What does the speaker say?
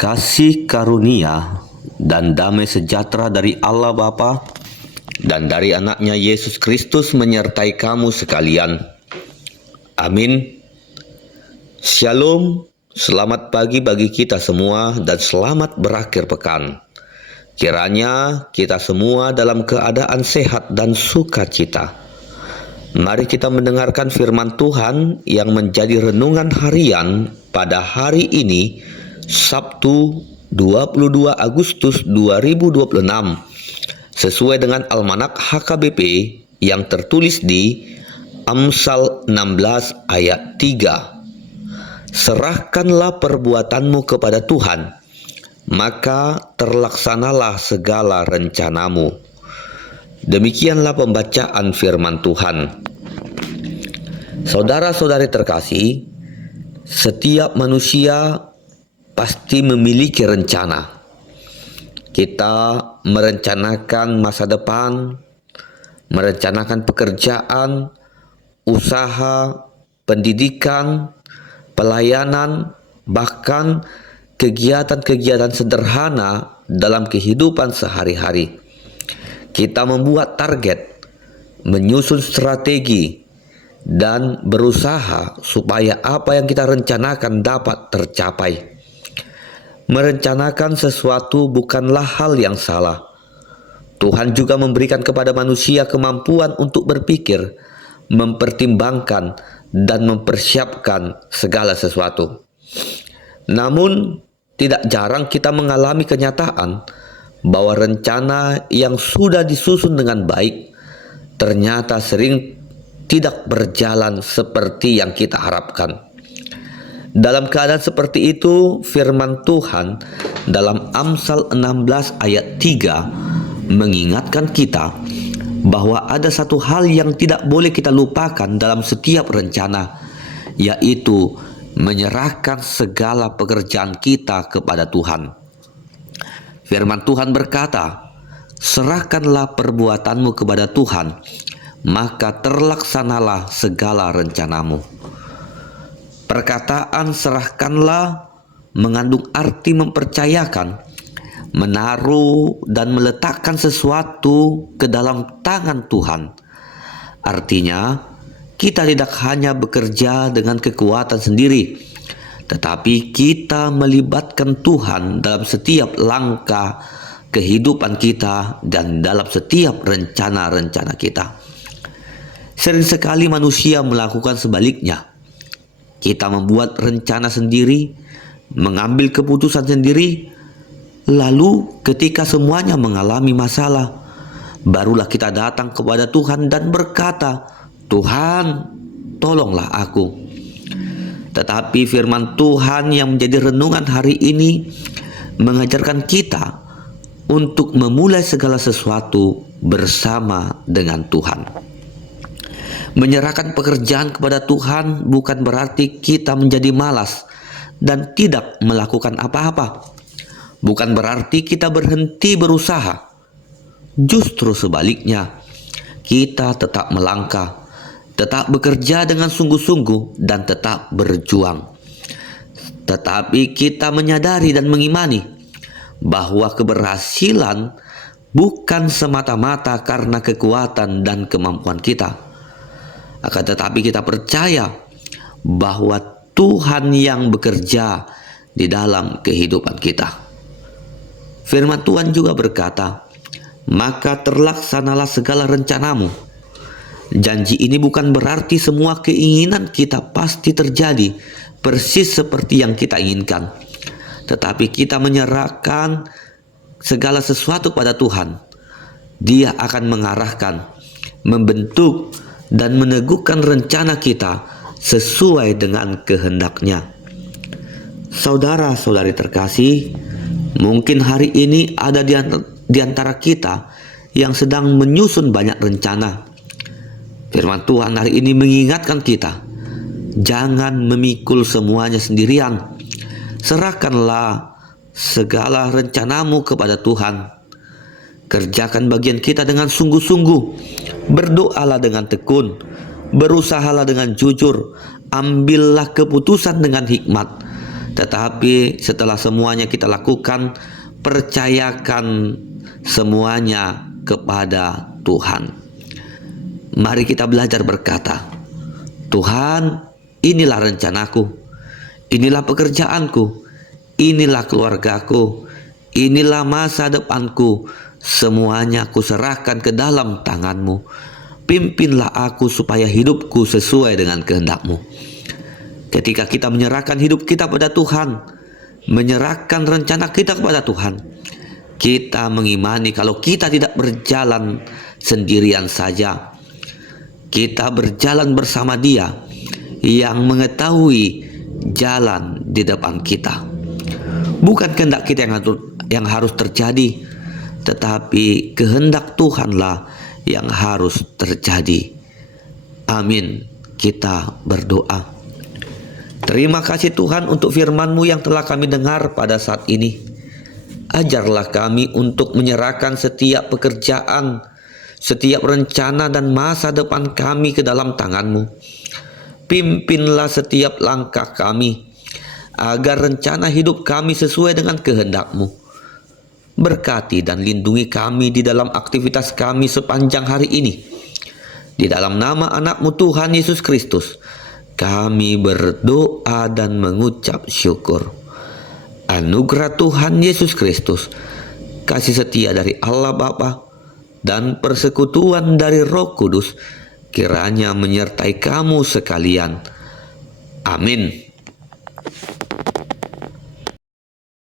Kasih karunia dan damai sejahtera dari Allah Bapa dan dari anaknya Yesus Kristus menyertai kamu sekalian. Amin. Shalom, selamat pagi bagi kita semua dan selamat berakhir pekan. Kiranya kita semua dalam keadaan sehat dan sukacita. Mari kita mendengarkan firman Tuhan yang menjadi renungan harian pada hari ini, Sabtu 22 Agustus 2026, sesuai dengan Almanak HKBP yang tertulis di Amsal 16 ayat 3. Serahkanlah perbuatanmu kepada Tuhan, maka terlaksanalah segala rencanamu. Demikianlah pembacaan firman Tuhan. Saudara-saudari terkasih, setiap manusia pasti memiliki rencana. Kita merencanakan masa depan, merencanakan pekerjaan, usaha, pendidikan, pelayanan, bahkan kegiatan-kegiatan sederhana dalam kehidupan sehari-hari. Kita membuat target, menyusun strategi, dan berusaha supaya apa yang kita rencanakan dapat tercapai. Merencanakan sesuatu bukanlah hal yang salah. Tuhan juga memberikan kepada manusia kemampuan untuk berpikir, mempertimbangkan, dan mempersiapkan segala sesuatu. Namun, tidak jarang kita mengalami kenyataan bahwa rencana yang sudah disusun dengan baik ternyata sering tidak berjalan seperti yang kita harapkan. Dalam keadaan seperti itu, firman Tuhan dalam Amsal 16 ayat 3 mengingatkan kita bahwa ada satu hal yang tidak boleh kita lupakan dalam setiap rencana, yaitu menyerahkan segala pekerjaan kita kepada Tuhan. Firman Tuhan berkata, "Serahkanlah perbuatanmu kepada Tuhan, maka terlaksanalah segala rencanamu." Perkataan serahkanlah mengandung arti mempercayakan, menaruh dan meletakkan sesuatu ke dalam tangan Tuhan. Artinya, kita tidak hanya bekerja dengan kekuatan sendiri, tetapi kita melibatkan Tuhan dalam setiap langkah kehidupan kita dan dalam setiap rencana-rencana kita. Sering sekali manusia melakukan sebaliknya. Kita membuat rencana sendiri, mengambil keputusan sendiri, lalu ketika semuanya mengalami masalah, barulah kita datang kepada Tuhan dan berkata, "Tuhan, tolonglah aku." Tetapi firman Tuhan yang menjadi renungan hari ini mengajarkan kita untuk memulai segala sesuatu bersama dengan Tuhan. Menyerahkan pekerjaan kepada Tuhan bukan berarti kita menjadi malas dan tidak melakukan apa-apa. Bukan berarti kita berhenti berusaha. Justru sebaliknya, kita tetap melangkah, tetap bekerja dengan sungguh-sungguh dan tetap berjuang. Tetapi kita menyadari dan mengimani bahwa keberhasilan bukan semata-mata karena kekuatan dan kemampuan kita. Akan tetapi kita percaya bahwa Tuhan yang bekerja di dalam kehidupan kita. Firman Tuhan juga berkata, "Maka terlaksanalah segala rencanamu." Janji ini bukan berarti semua keinginan kita pasti terjadi persis seperti yang kita inginkan. Tetapi kita menyerahkan segala sesuatu pada Tuhan. Dia akan mengarahkan, membentuk, dan meneguhkan rencana kita sesuai dengan kehendak-Nya. Saudara-saudari terkasih, mungkin hari ini ada di antara kita yang sedang menyusun banyak rencana. Firman Tuhan hari ini mengingatkan kita, jangan memikul semuanya sendirian. Serahkanlah segala rencanamu kepada Tuhan. Kerjakan bagian kita dengan sungguh-sungguh. Berdoalah dengan tekun. Berusahalah dengan jujur. Ambillah keputusan dengan hikmat. Tetapi setelah semuanya kita lakukan, percayakan semuanya kepada Tuhan. Mari kita belajar berkata, Tuhan, inilah rencanaku, inilah pekerjaanku, inilah keluargaku, inilah masa depanku, semuanya kuserahkan ke dalam tangan-Mu. Pimpinlah aku supaya hidupku sesuai dengan kehendak-Mu. Ketika kita menyerahkan hidup kita pada Tuhan, menyerahkan rencana kita kepada Tuhan, kita mengimani kalau kita tidak berjalan sendirian saja. Kita berjalan bersama Dia yang mengetahui jalan di depan kita. Bukan kehendak kita yang harus terjadi, tetapi kehendak Tuhanlah yang harus terjadi. Amin. Kita berdoa. Terima kasih Tuhan untuk firman-Mu yang telah kami dengar pada saat ini. Ajarlah kami untuk menyerahkan setiap pekerjaan, setiap rencana dan masa depan kami ke dalam tangan-Mu. Pimpinlah setiap langkah kami, agar rencana hidup kami sesuai dengan kehendak-Mu. Berkati dan lindungi kami di dalam aktivitas kami sepanjang hari ini. Di dalam nama anak-Mu Tuhan Yesus Kristus, kami berdoa dan mengucap syukur. Anugerah Tuhan Yesus Kristus, kasih setia dari Allah Bapa, dan persekutuan dari Roh Kudus kiranya menyertai kamu sekalian. Amin.